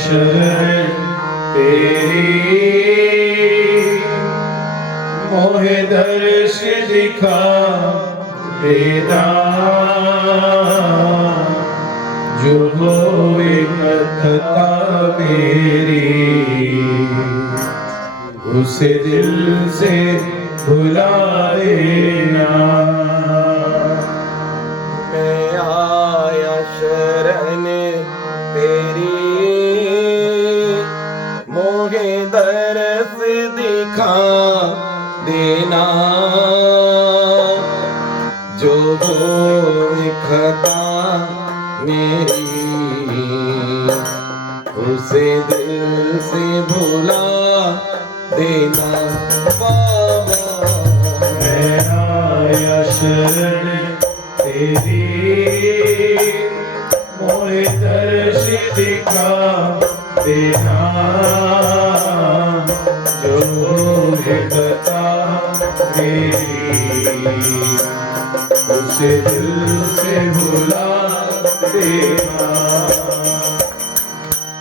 शरण तेरी, मोहे दर्श दिखा देना, जो होए कथा मेरी, उसे दिल से भुला देना। मैं आया शरण तेरी, मोहे दर्श दिखा देना, जो होए खता मेरी, उसे दिल से भुला देना। बाबा मैं आया शरण तेरी, मोहे दर्श दिखा देना, जो होए कथा मेरी, उसे दिल से भुला देना।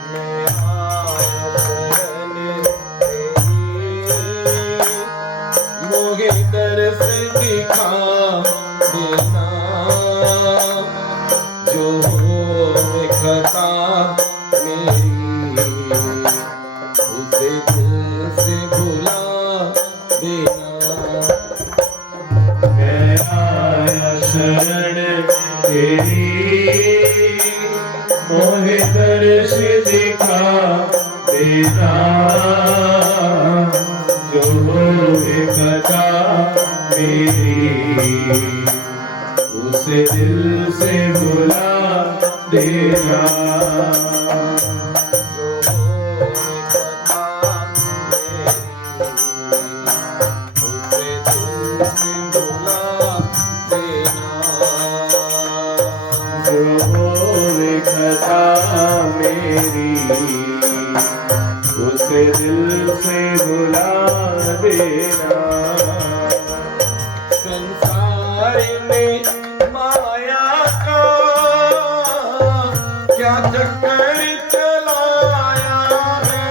मैं आया शरण तेरी, मोहे दर्श दिखा देना, जो होए खता मेरी, उसे दिल से भुला देना। मैं आया शरण तेरी, मोहे दर्श दिखा देना, जो होए कथा मेरी, उसे दिल से भुला देना। जो होए कथा मेरी, उसे दिल से भुला देना। संसार में माया का क्या चक्कर चलाया है,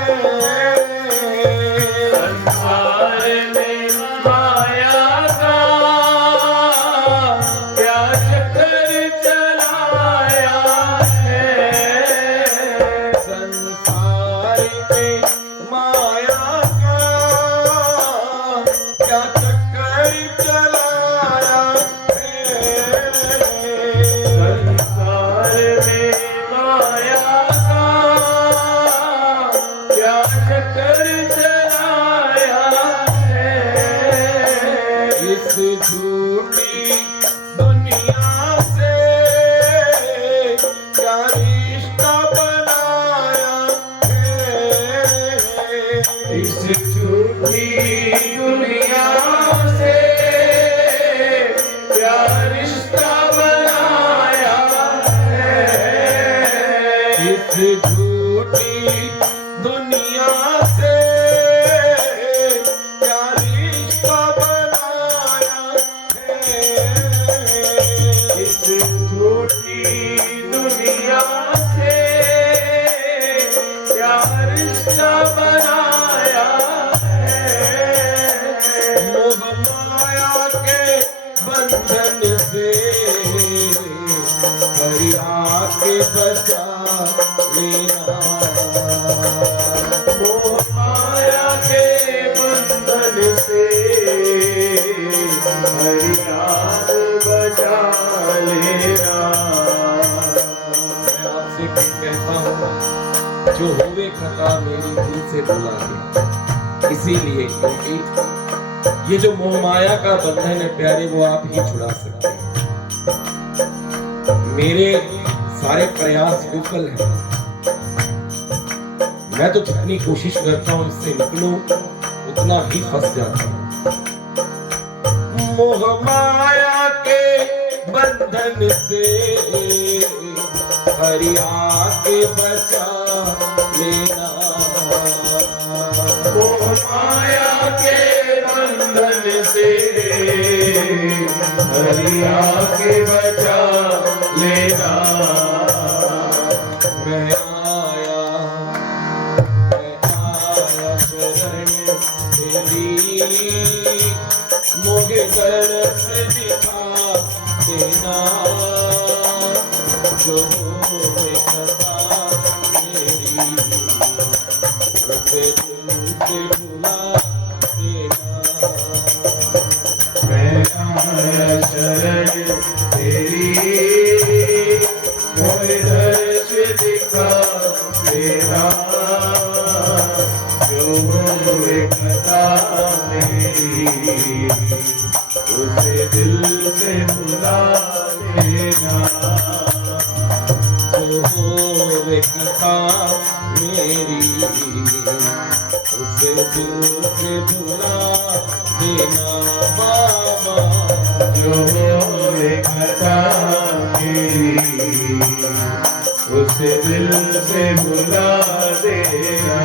संसार में माया का क्या चक्कर चलाया है, संसार में माया का क्या चक्कर चलाया है, संसार में माया का क्या चक्कर चलाया है, इस झूठी दुनिया से क्या रिश्ता बनाया है, इस झूठी दुनिया से क्या रिश्ता बनाया है, इस झूठी दुनिया से क्या रिश्ता बनाया है, इस झूठी दुनिया से क्या रिश्ता बनाया है, मोह माया के बंधन से हरि आके बचा लेना, मोह माया के बंधन से हरि याद बचा लेना। मैं आपसे कहता हूँ, जो होवे खता मेरी दिल से भुला दे। इसीलिए क्योंकि ये जो मोह माया का बंधन है प्यारे, वो आप ही छुड़ा सकते हैं। मेरे सारे प्रयास विफल हैं, मैं तो जितनी कोशिश करता हूँ इससे निकलूं उतना ही फंस जाता हूँ। मोह माया के बंधन से हरि आके बचा लेना, मोह माया के बंधन से हरि आके बचा लेना। मैं आया दर्श दिखा देना, जो होवे खता मेरी उसे दिल से भुला देना। मैं आया शरण तेरी, मोहे दर्श दिखा देना, जो होवे खता मेरी उसे दिल से भुला देना। जो होवे खता मेरी उसे दिल से भुला देना बाबा। जो होवे खता मेरी उसे दिल से भुला देना।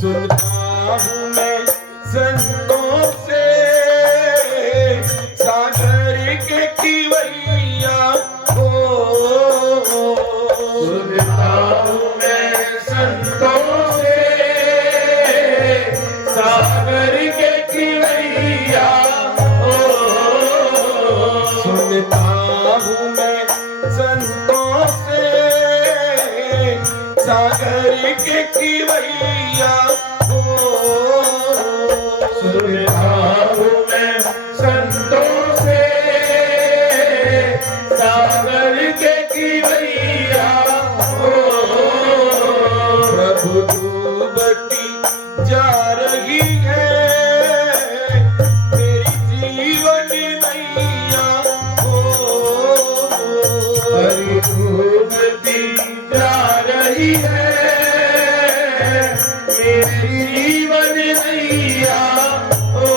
सुनता हूँ मैं संतों से सागर के किवैया हो, सुनता हूँ मैं संतों से सागर के किवैया हो। सुनता हूँ मैं संतों से सागर के किवैया हो। सुनता हूँ मैं संतों से सागर के किवैया हो। प्रभु डूबती जा रही है मेरी जीवन नैया हो। हरि डूबती जा रही है मेरी जीवन नैया हो।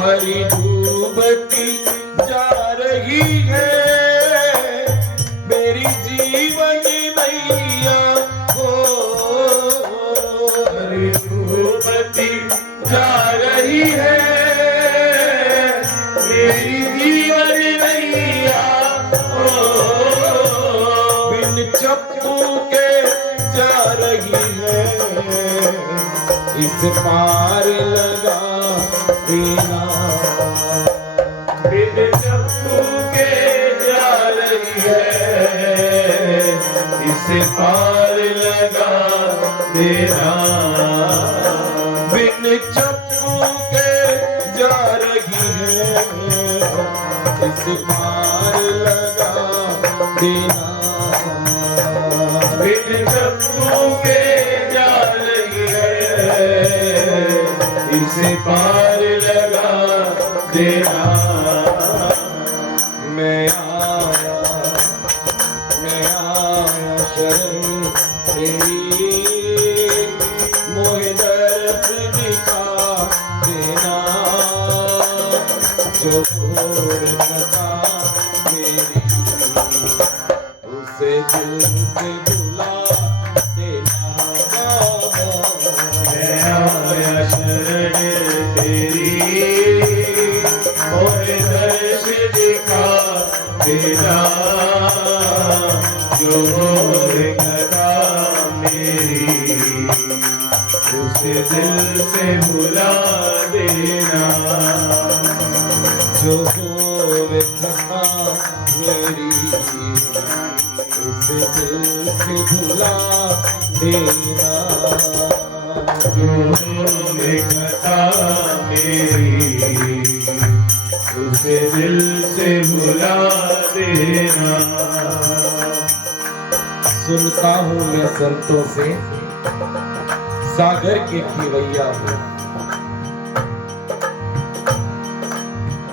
हरि डूबती जा रही है मेरी जीवन नैया हो। हरि डूबती जा रही है मेरी जीवन नैया हो। बिन चप्पू के जा रही है इस पार लगा देना। बिन चप्पू के जा रही है इसे पार लगा देना। बिन चप्पू के जा रही है इस पार लगा देना। बिन चप्पू के जा रही है इसे पार लगा देना। मैं आया शरण तेरी, मोहे दर्श दिखा देना, जो और कथा मेरी उसे दिल से भुला देना। मैं आया शरण तेरी, मोहे दर्श दिखा देना, जो होवे खता मेरी उसे दिल से भुला देना। जो होवे खता मेरी उसे दिल से भुला देना। जो होवे खता मेरी उसे दिल से भुला देना। सुनता हूँ मैं संतों से सागर के खिवैया हो।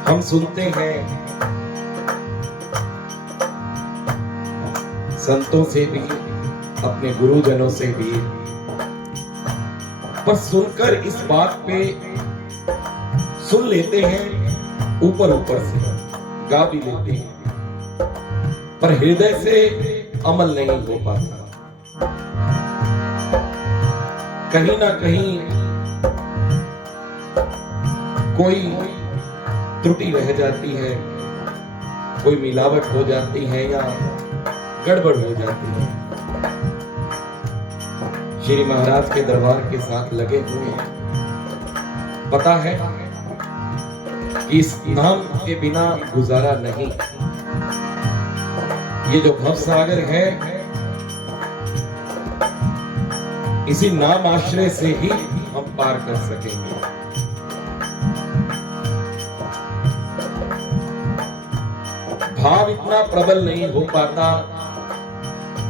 हम सुनते हैं संतों से भी, अपने गुरुजनों से भी, पर सुनकर इस बात पे सुन लेते हैं, ऊपर ऊपर से गा भी लेते हैं, पर हृदय से अमल नहीं हो पाता। कहीं ना कहीं कोई त्रुटि रह जाती है, कोई मिलावट हो जाती है या गड़बड़ हो जाती है। श्री महाराज के दरबार के साथ लगे हुए हैं। पता है कि इस नाम के बिना गुजारा नहीं। ये जो भव सागर है, इसी नाम आश्रय से ही हम पार कर सकेंगे। भाव इतना प्रबल नहीं हो पाता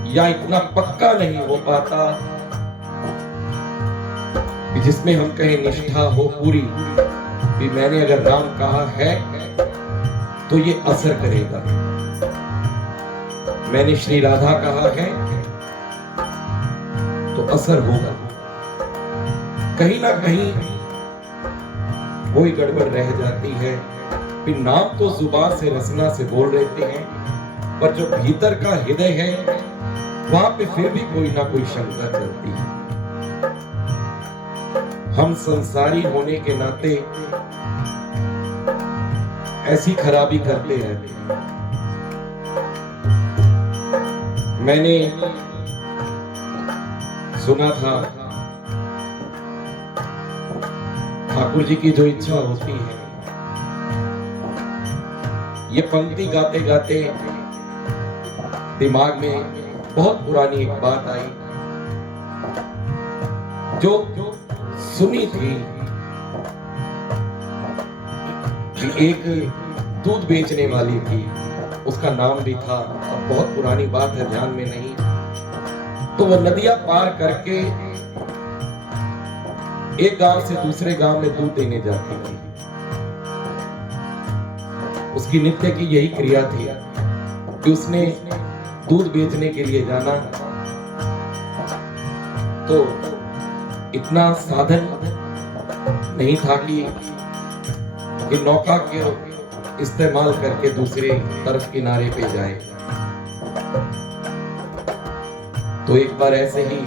या इतना पक्का नहीं हो पाता कि जिसमें हम कहें निष्ठा हो पूरी कि मैंने अगर राम कहा है तो ये असर करेगा, मैंने श्री राधा कहा है तो असर होगा। कहीं ना कहीं कोई गड़बड़ रह जाती है। फिर नाम तो जुबान से रसना से बोल रहते हैं, पर जो भीतर का हृदय है वहां पे फिर भी कोई ना कोई शंका चलती है। हम संसारी होने के नाते ऐसी खराबी करते रहते हैं। मैंने सुना था ठाकुर जी की जो इच्छा होती है, ये पंक्ति गाते गाते दिमाग में बहुत पुरानी एक बात आई जो सुनी थी कि एक दूध बेचने वाली थी, उसका नाम भी था, अब बहुत पुरानी बात है ध्यान में नहीं, तो वो नदियां पार करके एक गांव से दूसरे गांव में दूध देने जाती थी। उसकी नित्य की यही क्रिया थी कि उसने दूध बेचने के लिए जाना, तो इतना साधन नहीं था कि नौका के इस्तेमाल करके दूसरे तरफ किनारे पे जाए। तो एक बार ऐसे ही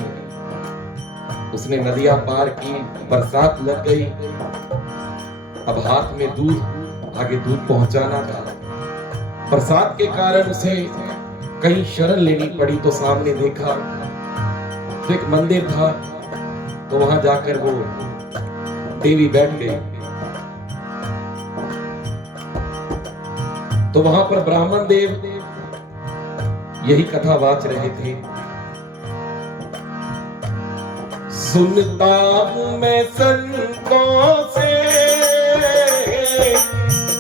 उसने नदियां पार की, बरसात लग गई, अब हाथ में दूध, आगे दूध पहुंचाना था। बरसात के कारण उसे कहीं शरण लेनी पड़ी, तो सामने देखा तो एक मंदिर था, तो वहां जाकर वो देवी बैठ गई। तो वहां पर ब्राह्मण देव यही कथा वाच रहे थे। सुनता हूं मैं संतों से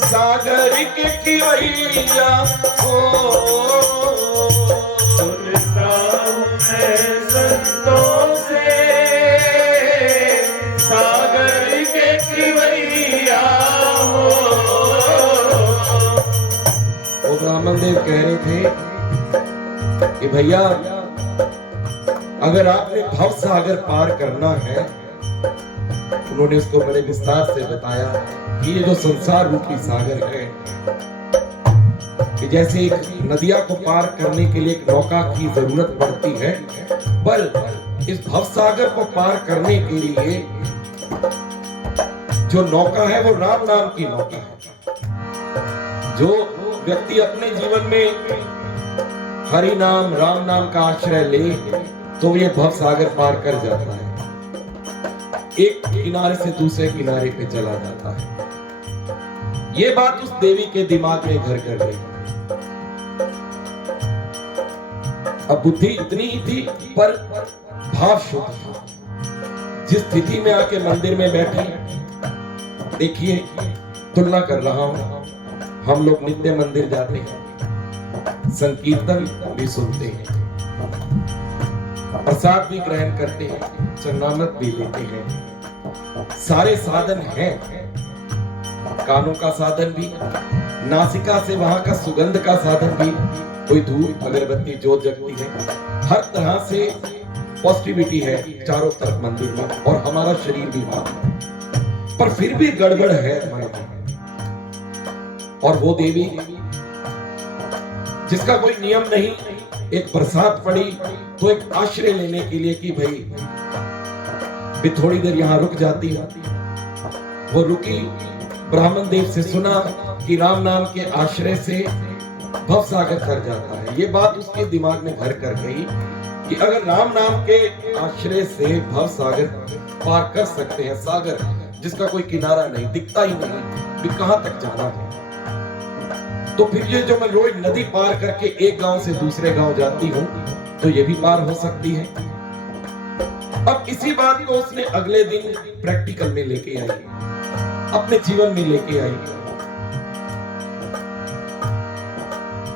सागर के किवैया हो, सुनता हूँ मैं संतों से सागर के किवैया हो। वो ब्राह्मण देव कह रहे थे कि भैया अगर आपने भव सागर पार करना है, उन्होंने उसको बड़े विस्तार से बताया कि ये जो संसार रूपी सागर है, कि जैसे एक नदिया को पार करने के लिए एक नौका की जरूरत पड़ती है, पर इस भव सागर को पार करने के लिए जो नौका है वो राम नाम की नौका है। जो व्यक्ति अपने जीवन में हरि नाम राम नाम का आश्रय ले तो ये भव सागर पार कर जाता है, एक किनारे से दूसरे किनारे पे चला जाता है। ये बात उस देवी के दिमाग में घर कर गई। अब बुद्धि इतनी ही थी पर भाव शुद्ध था। जिस स्थिति में आके मंदिर में बैठी, देखिए तुलना कर रहा हूं, हम लोग नित्य मंदिर जाते हैं, संकीर्तन भी सुनते हैं, प्रसाद भी ग्रहण करते हैं, चरणामृत भी लेते हैं, सारे साधन हैं, कानों का साधन भी, नासिका से वहां का सुगंध का साधन भी, कोई धूप अगरबत्ती जोत जगती है, हर तरह से पॉजिटिविटी है चारों तरफ मंदिर में, और हमारा शरीर भी वहां, पर फिर भी गड़बड़ है हमारे। और वो देवी जिसका कोई नियम नहीं, एक बरसात पड़ी तो एक आश्रय लेने के लिए कि भाई भी थोड़ी देर यहां रुक जाती हूं, वो रुकी, ब्राह्मण देव से सुना कि राम नाम के आश्रय से भव सागर तर जाता है। ये बात उसके दिमाग में घर कर गई कि अगर राम नाम के आश्रय से भव सागर पार कर सकते हैं, सागर जिसका कोई किनारा नहीं, दिखता ही नहीं, भी कहां तक जाना है, तो फिर ये जो मैं रोज नदी पार करके एक गांव से दूसरे गांव जाती हूँ, तो ये भी पार हो सकती है। अब इसी बात को उसने अगले दिन प्रैक्टिकल में लेके आई, अपने जीवन में लेके आई।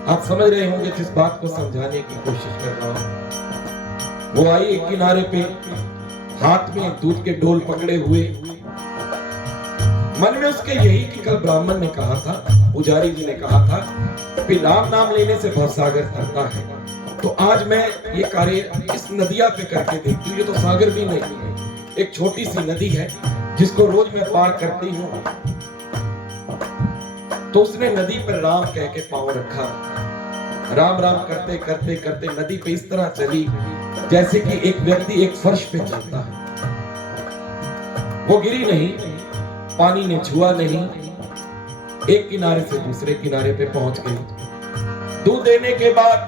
आप समझ रहे होंगे जिस बात को समझाने की कोशिश कर रहा हूं। वो आई एक किनारे पे, हाथ में दूध के डोल पकड़े हुए, मन में उसके यही कि कल ब्राह्मण ने कहा था, पुजारी जी ने कहा था कि राम नाम लेने से भवसागर तरता है, तो आज मैं ये कार्य इस नदिया पे करके देखती हूँ। ये तो सागर भी नहीं है, एक छोटी सी नदी है जिसको रोज मैं पार करती हूँ। तो उसने नदी पर राम कह के पांव रखा, राम राम करते करते करते नदी पे इस तरह चली जैसे कि एक व्यक्ति एक फर्श पे चलता है। वो गिरी नहीं, पानी ने छुआ नहीं, एक किनारे से दूसरे किनारे पे पहुंच गई। दूध देने के बाद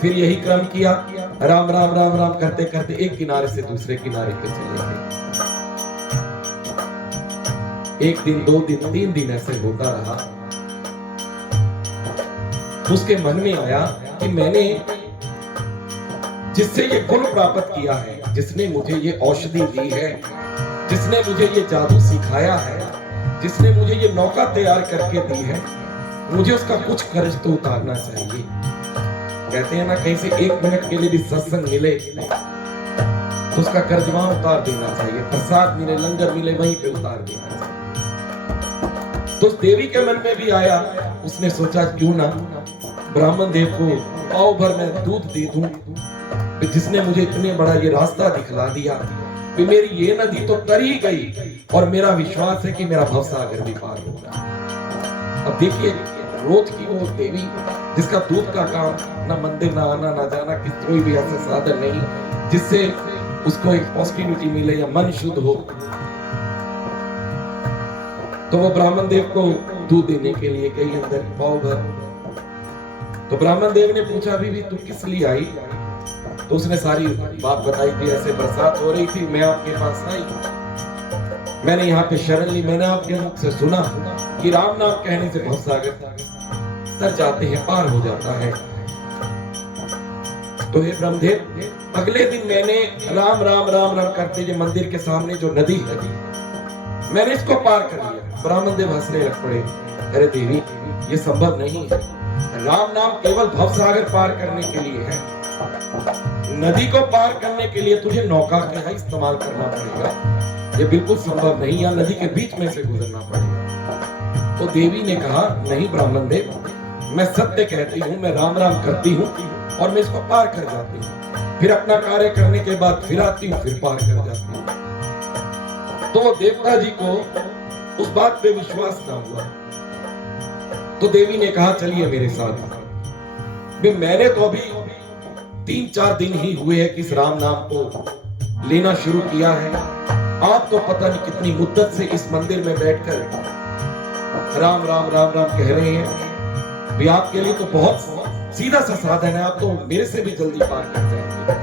फिर यही क्रम किया, राम राम राम राम करते करते एक किनारे से दूसरे किनारे पे चले गए। एक दिन, 2 दिन, 3 दिन ऐसे होता रहा। उसके मन में आया कि मैंने जिससे ये गुण प्राप्त किया है, जिसने मुझे ये औषधि दी है, जिसने मुझे ये जादू सिखाया है, जिसने मुझे ये नौका तैयार करके दी है, मुझे उसका कुछ कर्ज तो उतारना चाहिए। कहते हैं ना, कहीं से 1 मिनट के लिए भी सत्संग मिले तो उसका कर्ज वहां उतार देना चाहिए, प्रसाद मिले, लंगर मिले, वहीं पे उतार देना चाहिए। तो उस देवी के मन में भी आया, उसने सोचा क्यों ना ब्राह्मण देव को पाव भर में दूध दे दूं, जिसने मुझे इतने बड़ा ये रास्ता दिखला दिया कि मेरी ये नदी तो तर ही गई और मेरा विश्वास है कि मेरा भवसागर भी पार होगा। अब देखिए, रोज की वो देवी जिसका दूध का काम, ना मंदिर, ना आना, ना जाना, कोई भी ऐसा साधन नहीं जिससे उसको एक पॉजिटिविटी मिले या मन शुद्ध हो, तो वो ब्राह्मण देव को दूध देने के लिए गई अंदर पाव भर। तो ब्राह्मण देव ने पूछा, बीबी तू किस लिए आई? तो उसने सारी बात बताई कि ऐसे बरसात हो रही थी, मैं आपके पास आई, मैंने यहाँ पे शरण ली, मैंने आपके मुख से सुना कि राम नाम कहने से भवसागर तर जाते हैं, पार हो जाता है। तो हे ब्रह्मदेव, अगले दिन मैंने राम राम राम राम करते जो मंदिर के सामने जो नदी है, मैंने इसको पार कर लिया। ब्राह्मण देव हंसने लग पड़े, अरे देवी ये संभव नहीं है, राम नाम केवल भवसागर पार करने के लिए है, नदी को पार करने के लिए तुझे नौका का इस्तेमाल करना पड़ेगा, ये बिल्कुल संभव नहीं, या नदी के बीच में से गुजरना पड़ेगा। तो देवी ने कहा, नहीं ब्राह्मण देव, मैं सत्य कहती हूँ, मैं राम राम करती हूँ और मैं इसको पार कर जाती हूँ, फिर अपना कार्य करने के बाद फिर आती हूँ, फिर पार कर जाती हूँ। तो देवता जी को उस बात पे विश्वास ना हुआ। तो देवी ने कहा, चलिए मेरे साथ। मैंने तो अभी 3-4 दिन ही हुए हैं कि इस राम नाम को लेना शुरू किया है, आप तो पता नहीं कितनी मुद्दत से इस मंदिर में बैठकर राम राम राम राम कह रहे हैं, भी आपके लिए तो बहुत सीधा सा साधन है, आप तो मेरे से भी जल्दी पार कर जाएंगे।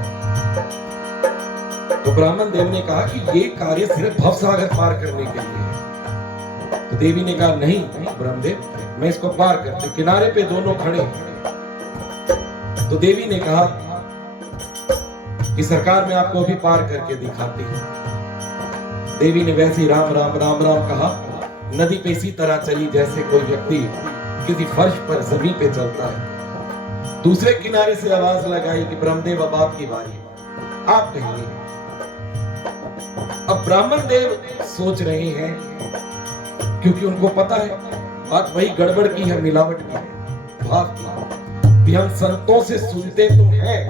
तो ब्राह्मण देव ने कहा कि ये कार्य सिर्फ भवसागर पार करने के लिए है। तो देवी ने कहा, नहीं ब्रह्मदेव, मैं इसको पार करती हूं। किनारे पे दोनों खड़े। तो देवी ने कहा कि सरकार मैं आपको अभी पार करके दिखाती हूं। देवी ने वैसे ही राम राम राम राम कहा, नदी पे इसी तरह चली जैसे कोई व्यक्ति किसी फर्श पर जमीन पे चलता है। दूसरे किनारे से आवाज लगाई कि ब्रह्मदेव अब आपकी बारी, आप कहिए। अब ब्राह्मण देव सोच रहे हैं, क्योंकि उनको पता है बात वही गड़बड़ की है, मिलावट की है, भाव की, कि हम संतों से सुनते तो हैं,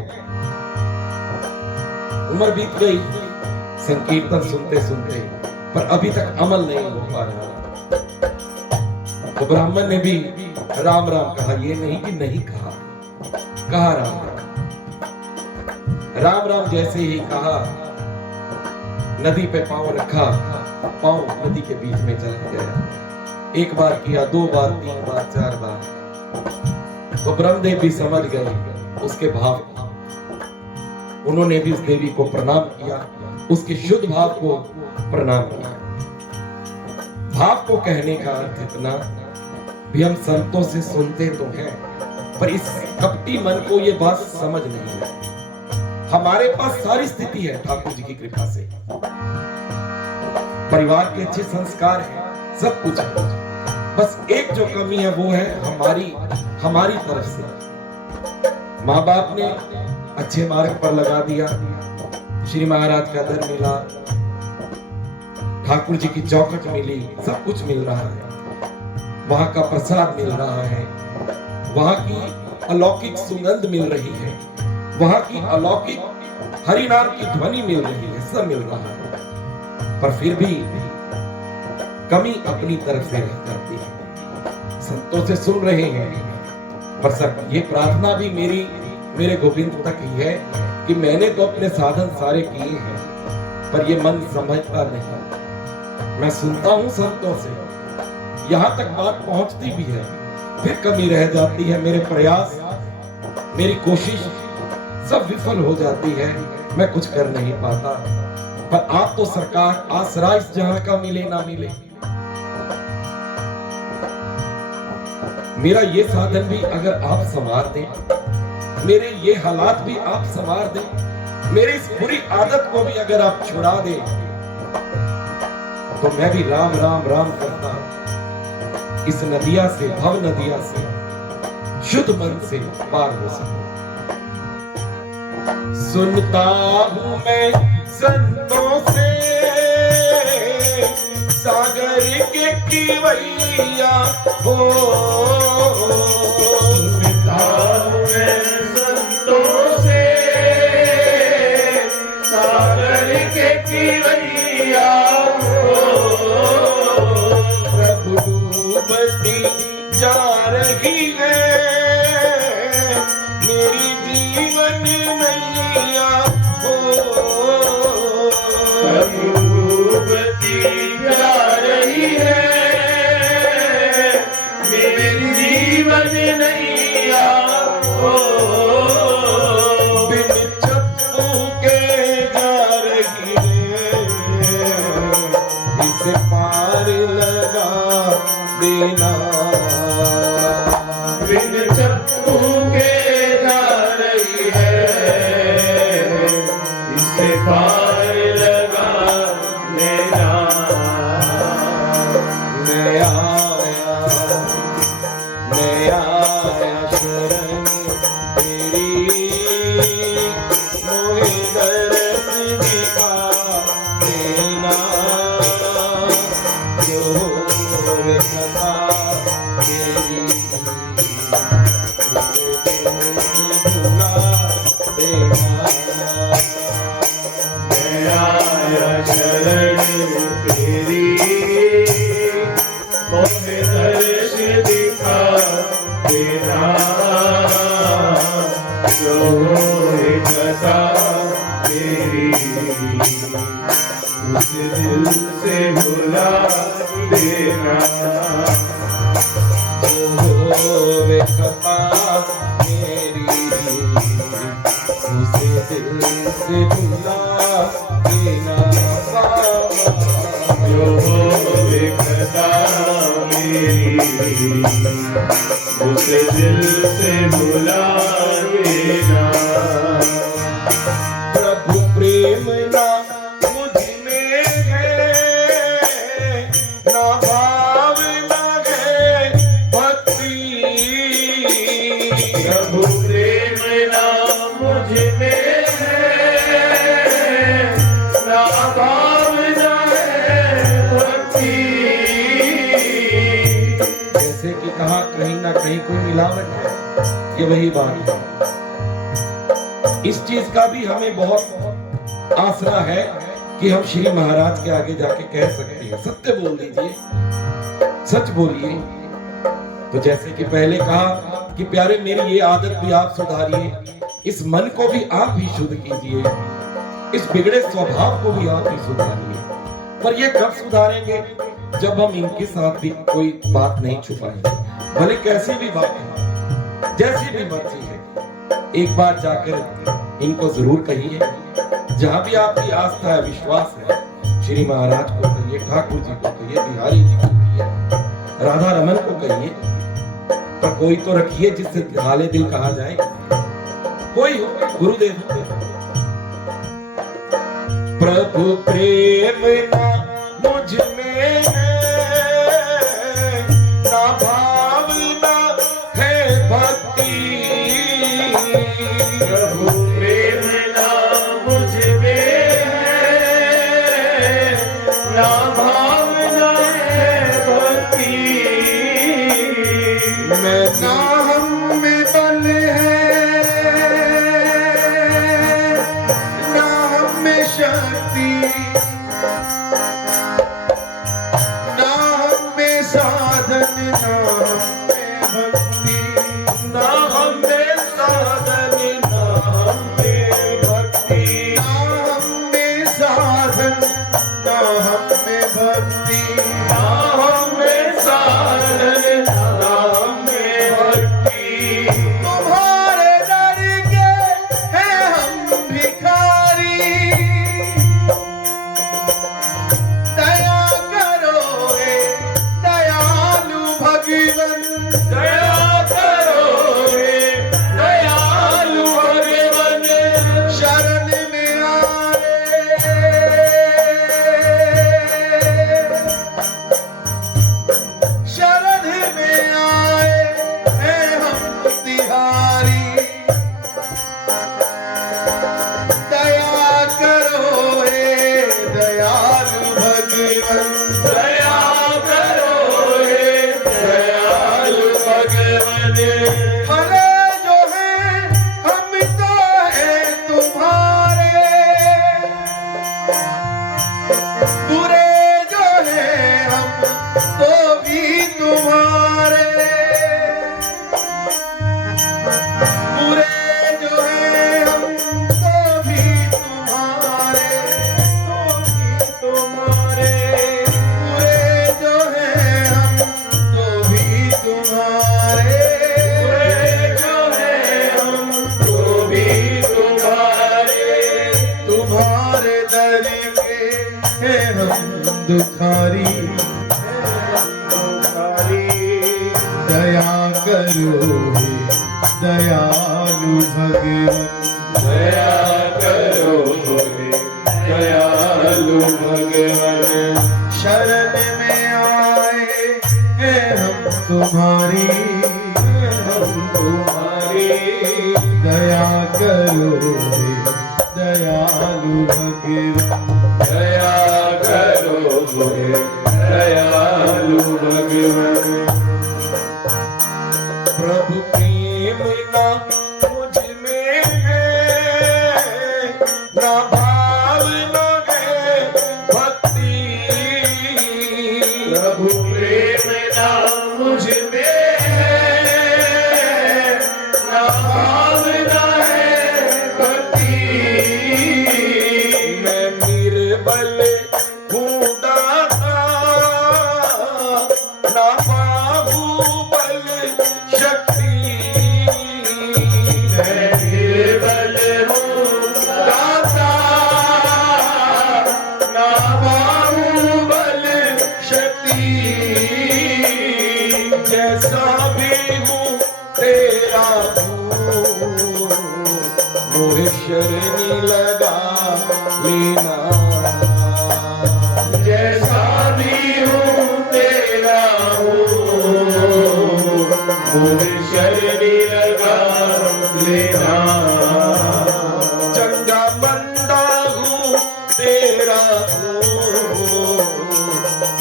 उम्र बीत गई संकीर्तन सुनते सुनते, पर अभी तक अमल नहीं हो पा रहा। तो ब्राह्मण ने भी राम राम कहा, ये नहीं कि नहीं कहा, कहा राम राम। राम राम जैसे ही कहा, नदी पे पांव रखा, पांव नदी के बीच में चला गया। 1 बार किया, 2 बार, 3 बार, 4 बार, तो ब्रह्मदेव भी समझ गए उसके भाव को। उन्होंने भी उस देवी को प्रणाम किया, उसके शुद्ध भाव को प्रणाम किया। भाव को कहने का अर्थ इतना भी हम संतों से सुनते तो हैं, पर इस कपटी मन को ये बात समझ नहीं है। हमारे पास सारी स्थिति है ठाकुर जी की कृपा से, परिवार के अच्छे संस्कार हैं, सब कुछ है। बस एक जो कमी है वो है हमारी तरफ से। माँ बाप ने अच्छे मार्ग पर लगा दिया, श्री महाराज का दर मिला, ठाकुर जी की चौखट मिली, सब कुछ मिल रहा है, वहां का प्रसाद मिल रहा है, वहां की अलौकिक सुगंध मिल रही है, वहां की अलौकिक हरि नाम की ध्वनि मिल रही है, सब मिल रहा है, पर फिर भी कमी अपनी तरफ से रह जाती है। संतों से सुन रहे हैं, पर सब ये प्रार्थना भी मेरे गोविंद तक ही है कि मैंने तो अपने साधन सारे किए हैं, पर ये मन समझता नहीं। मैं सुनता हूं संतों से, यहां तक बात पहुंचती भी है, फिर कमी रह जाती है। मेरे प्रयास, मेरी कोशिश सब विफल हो जाती है, मैं कुछ कर नहीं पाता। पर आप तो सरकार आसरा इस जहां का मिले ना मिले, मेरा ये साधन भी अगर आप संवार दें, मेरे ये हालात भी आप संवार दें, मेरी इस बुरी आदत को भी अगर आप छुड़ा दें, तो मैं भी राम राम राम करता इस नदिया से, भव नदिया से शुद्ध मन से पार हो सकूं। सुनता हूं मैं संतों से सागर के कीवैया हो, सुनता हूं मैं संतों से सागर के कीवैया हो, प्रभु डूबती जा रही है मेरी जीवन नैया हो, प्रभु डूबती जा रही है मेरी जीवन नैया हो, बिन चप्पू के जा रही है, इसे पार लगा देना, बिन चप्पू के जा रही है इसे पार लगा लेना। मैं आया शरण तेरी, मोहे दर्द दिखा देना, जो होवे खता तेरी, भुला देना। मैं आया शरण तेरी, मोहे दर्श दिखा देना, जो होए खता तेरी, उस दिल से भुला देना। होवे खता मेरी, उसे दिल से भुला देना बाबा, जो होवे खता मेरी, उसे दिल से भुला देना। प्रभु प्रेम ना मुझ में है, ना भाव ना है भक्ति, प्रभु प्रेम ना मुझ में है, ना भाव ना है भक्ति। जैसे कि कहा कहीं ना कहीं कोई मिलावट है, ये वही बात है। इस चीज का भी हमें बहुत आसरा है कि हम श्री महाराज के आगे जाके कह सकते हैं, सत्य बोल दीजिए, सच बोलिए। तो जैसे कि पहले कहा कि प्यारे मेरी ये आदत भी आप सुधारिए, इस मन को भी आप ही शुद्ध कीजिए, इस बिगड़े स्वभाव को भी आप ही सुधारिए। पर ये कब सुधारेंगे? जब हम इनके साथ भी कोई बात नहीं छुपाएंगे, भले कैसी भी बात है। जैसी भी मर्जी है, एक बार जाकर इनको जरूर कहिए। जहां भी आपकी आस्था है, विश्वास है, श्री महाराज को कहिए, ठाकुर जी को कहिए, बिहारी जी को कहिए, राधा रमन को कहिए, पर कोई तो रखिए जिससे हाले दिल कहा जाए। कोई हो, गुरुदेव हो। प्रभु प्रेम ना मुझ में है, ना भावना है भक्ति। प्रभु प्रेम ना मुझ में है, ना भावना है भक्ति। मैं ना हम में बल है, ना हम में शक्ति, ना हम में साधन, ना हम में भक्ति। ना हम में साधन, ना हम में भक्ति। ना हम में साधन, ना हम में भक्ति। ना हम में साधन, ना हम में भक्ति। तुम्हारे दर के हैं हम भिखारी, दया करो हे दयालु भगवन। दया करो हे दयालु भगवन। शरण में आए, शरण में आए हैं हम तिहारी। दया करो हे दयालु भगवन। दया करो हे दयालु भगवन। भले जो हैं हम तो हैं तुम्हारे, बुरे जो हैं हम तो भी तुम्हारे। बुरे जो हैं हम तो भी तुम्हारे, तो भी तुम्हारे। बुरे जो हैं हम तो भी तुम्हारे, बुरे जो हैं हम तो भी तुम्हारे। तुम्हारे दर के हैं हम दुखारी। दया करो हे दयालु भगवन। दया करो हे दयालु भगवन। शरण में आए हैं हम तुम्हारी, हम तुम्हारी। दया करो हे दयालु भगवन। दया करो हे दयालु भगवन। प्रभु प्रेम ना मुझ में है, ना भावना है भक्ति। प्रभु प्रेम ना मुझ में है, ना भावना है भक्ति। मैं निर्बल हूँ दाता, ना बाहुबल शक्ति। मैं निर्बल हूँ दाता, ना बाहुबल शक्ति। जैसा भी हूँ तेरा हूँ, मोहे शरणी लगा लेना। जैसा भी हूँ तेरा हूँ, मुझे शरणी लगा लेना। चंगा बंदा हूँ तेरा हूँ,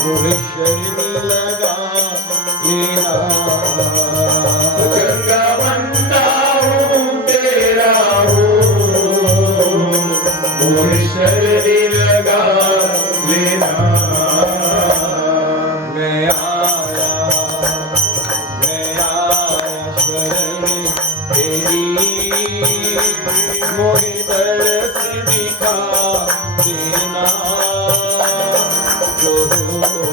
मोहे शरणी लगा लेना। चंगा बंदा हूँ तेरा हूँ, मुझे शरणी लगा लेना। मैं आया शरण तेरी, मोहे दर्श दिखा देना। जो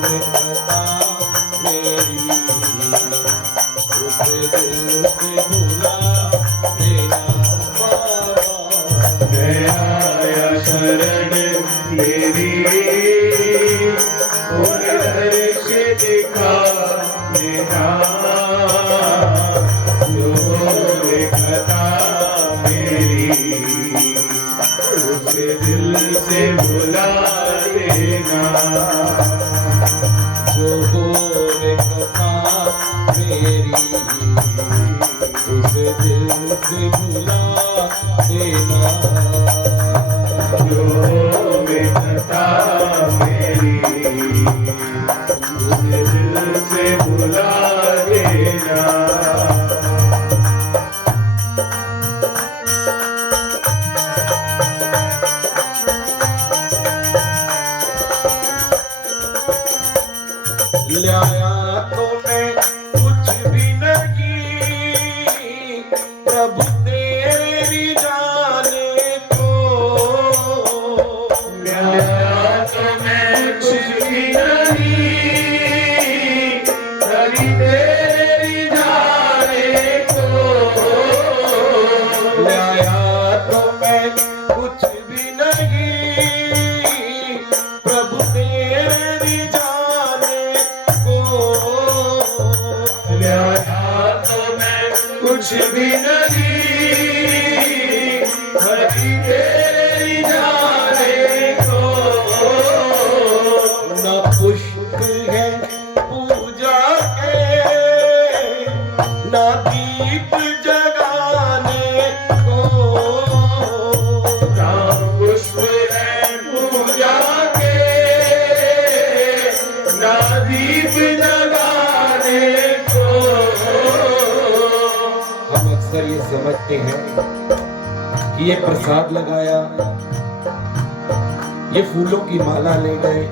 में खता दिखा देना, जो देखता मेरी उसे दिल से बुला देना, जो हो देखता मेरी उसे दिल से भुला देना, जो देखता मेरी उसे दिल से बुला देना। लाया तो मैं कुछ भी नहीं प्रभु तेरी जाने को, लाया तो मैं कुछ भी नहीं हरि तेरी जाने को, लाया तो मैं कुछ भी नहीं प्रभु तेरी जाने को, लाया तो मैं कुछ भी नहीं हरि तेरी जाने को, न पुष्प है पूजा के न दीप जगाने को, राम पुष्प है पूजा के ना दीप जगाने को। हम अक्सर ये समझते हैं कि ये प्रसाद लगाया, ये फूलों की माला ले गए,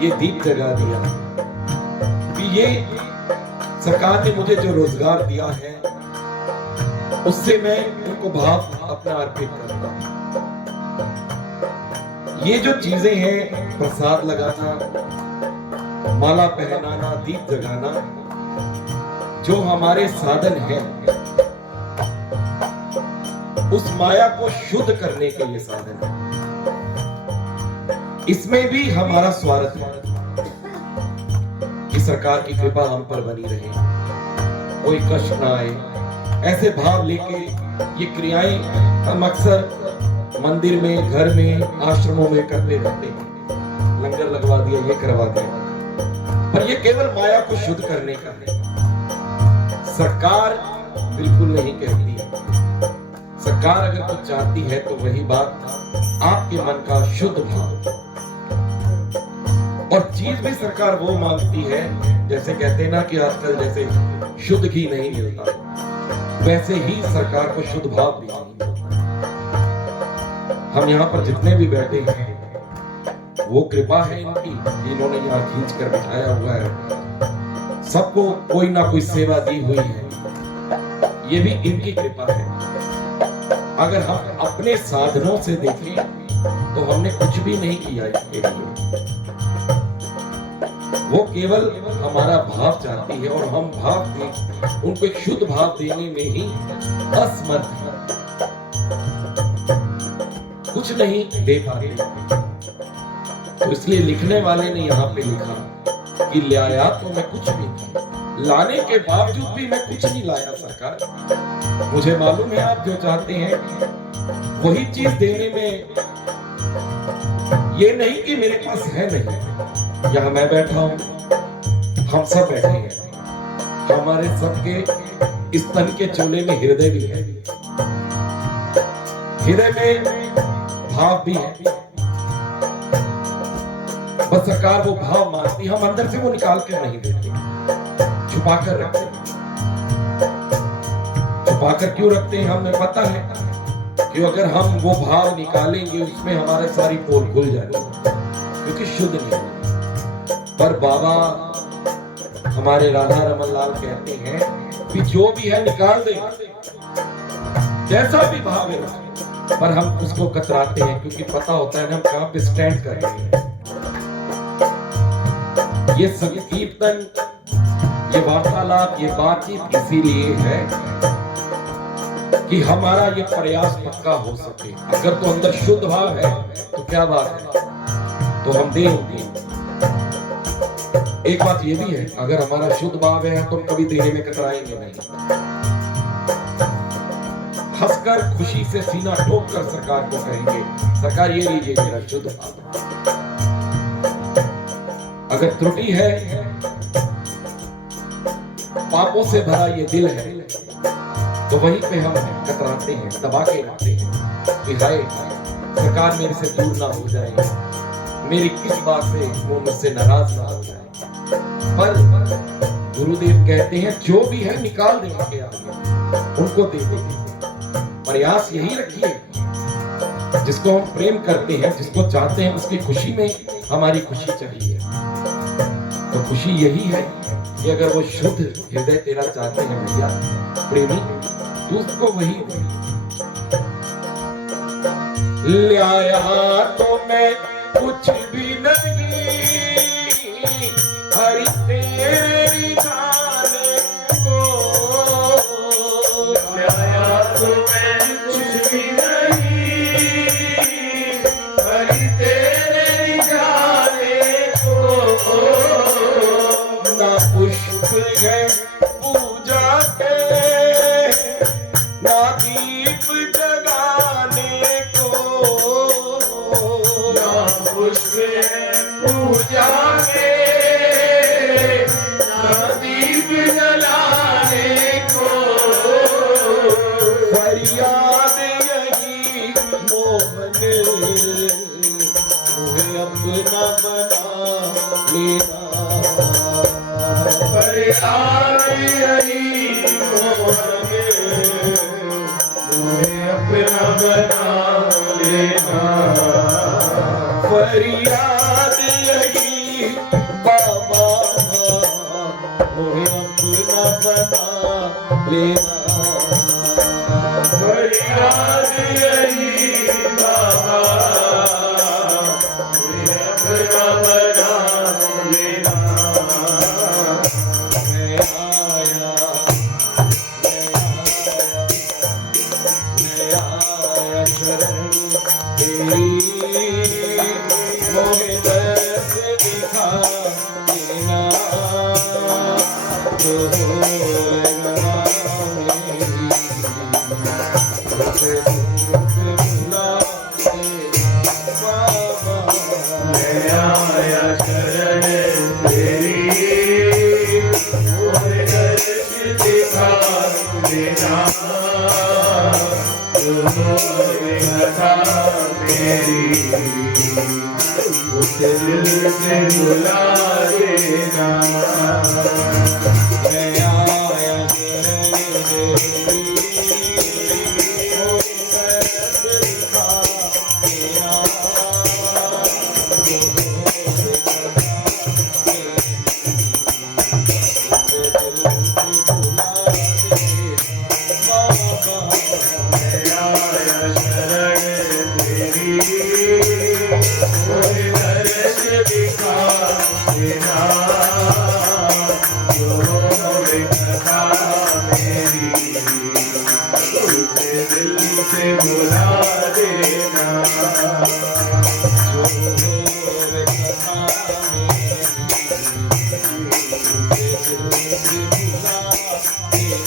ये दीप जगा दिया, कि ये सरकार ने मुझे जो रोजगार दिया है उससे मैं उनको भाव अपना अर्पित करता हूं। ये जो चीजें हैं, प्रसाद लगाना, माला पहनाना, दीप जगाना, जो हमारे साधन हैं, उस माया को शुद्ध करने के ये साधन है। इसमें भी हमारा स्वार्थ है कि सरकार की कृपा हम पर बनी रहे, कोई कष्ट ना आए, ऐसे भाव लेके ये क्रियाएं हम अक्सर मंदिर में, घर में, आश्रमों में करते रहते हैं। लंगर लगवा दिया, ये करवा दिया, पर ये केवल माया को शुद्ध करने का है। सरकार बिल्कुल नहीं कहती है। सरकार अगर कुछ चाहती है तो वही बात आपके मन का शुद्ध भाव, और चीज भी सरकार वो मांगती है, जैसे कहते हैं ना कि आजकल जैसे शुद्ध घी नहीं मिलता, वैसे ही सरकार को शुद्ध भाव भी नहीं मिलता। हम यहाँ पर जितने भी बैठे हैं, वो कृपा है इनकी, इन्होंने यहाँ खींच कर बिठाया हुआ है, सबको कोई ना कोई सेवा दी हुई है, ये भी इनकी कृपा है। अगर हम अपने साधनों से देखें तो हमने कुछ भी नहीं किया इसके लिए, वो केवल हमारा भाव चाहती है, और हम भाव दे, उनको एक शुद्ध भाव देने में ही असमर्थ है, कुछ नहीं दे पाते। तो इसलिए लिखने वाले ने यहाँ पे लिखा कि लाया तो मैं कुछ भी नहीं, लाने के बावजूद भी मैं कुछ नहीं लाया सरकार। मुझे मालूम है आप जो चाहते हैं वही चीज देने में, ये नहीं कि मेरे पास है नहीं। यहाँ मैं बैठा हूं, हम सब बैठे हैं, हमारे सबके स्तन के चोले में हृदय भी है, हृदय में भाव भी है, बस सरकार वो भाव मांगती, हम अंदर से वो निकाल कर नहीं देते, छुपा कर रखते हैं। छुपा कर क्यों रखते हैं हमें पता है कि अगर हम वो भाव निकालेंगे उसमें हमारी सारी पोल खुल जाएगी, क्योंकि शुद्ध नहीं है। पर बाबा हमारे राधा रमन लाल कहते हैं कि जो भी है निकाल दे, जैसा भी भाव है, पर हम उसको कतराते हैं क्योंकि पता होता है ना हम कहां पे स्टैंड कर रहे हैं। ये संकीर्तन, ये वार्तालाप, ये बातचीत इसीलिए है कि हमारा ये प्रयास पक्का हो सके। अगर तो अंदर शुद्ध भाव है तो क्या बात है, तो हम देंगे। एक बात ये भी है, अगर हमारा शुद्ध भाव है तो हम कभी देने में कतराएंगे नहीं। हंसकर खुशी से सीना ठोक कर सरकार को कहेंगे, सरकार ये लीजिए मेरा शुद्ध भाव। अगर त्रुटि है, पापों से भरा ये दिल है, तो वहीं पे हम कतराते हैं, दबा के रखते हैं कि हाय सरकार मेरे से दूर ना हो जाए, मेरी किस बात से वो मुझसे नाराज ना हो जाए। पर गुरुदेव कहते हैं जो भी है निकाल देंगे आगे, उनको दे देंगे। प्रयास यही रखिए, जिसको हम प्रेम करते हैं, जिसको चाहते हैं, उसकी खुशी में हमारी खुशी चाहिए। तो खुशी यही है कि अगर वो शुद्ध हृदय तेरा चाहते हैं भैया प्रेमी, तू उसको वही दे। ले आया तो मैं कुछ भी नहीं, हरि तेरी जाने को। ले आया तो मैं कुछ भी नहीं, हरि तेरी जाने को। ना पुष्प है पूजा के, ना दीप जगाने को। ना पुष्प है पूजा के, ना दीप जलाने को। फरियाद यही मोहन, मुझे अपना बना लेना। फरियाद यही मोहन, मुझे अपना बना लेना। फरियाद यही बाबा, मुझे अपना बना लेना। फरियाद यही बाबा, मुझे अपना बना लेना। मैं आया, मैं आया शरण तेरी, मोहे दर्द दिखा देना। जो होएगा मेरी, उसे तुझसे बुला दे बाबा। मैं आया शरण तेरी, मुझे दर्द दिखा देना। जो होएगा मेरी, उसे दिल से बुला देना। मैं आया शरण तेरी, मोहे दर्द दिखा देना। जो होएगा दिल से बुला देना। जो